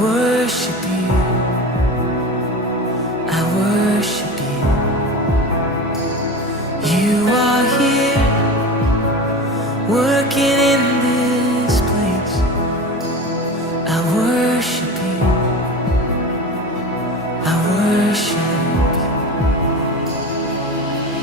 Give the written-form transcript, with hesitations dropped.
worship you, I worship you. You are here, working in this place. I worship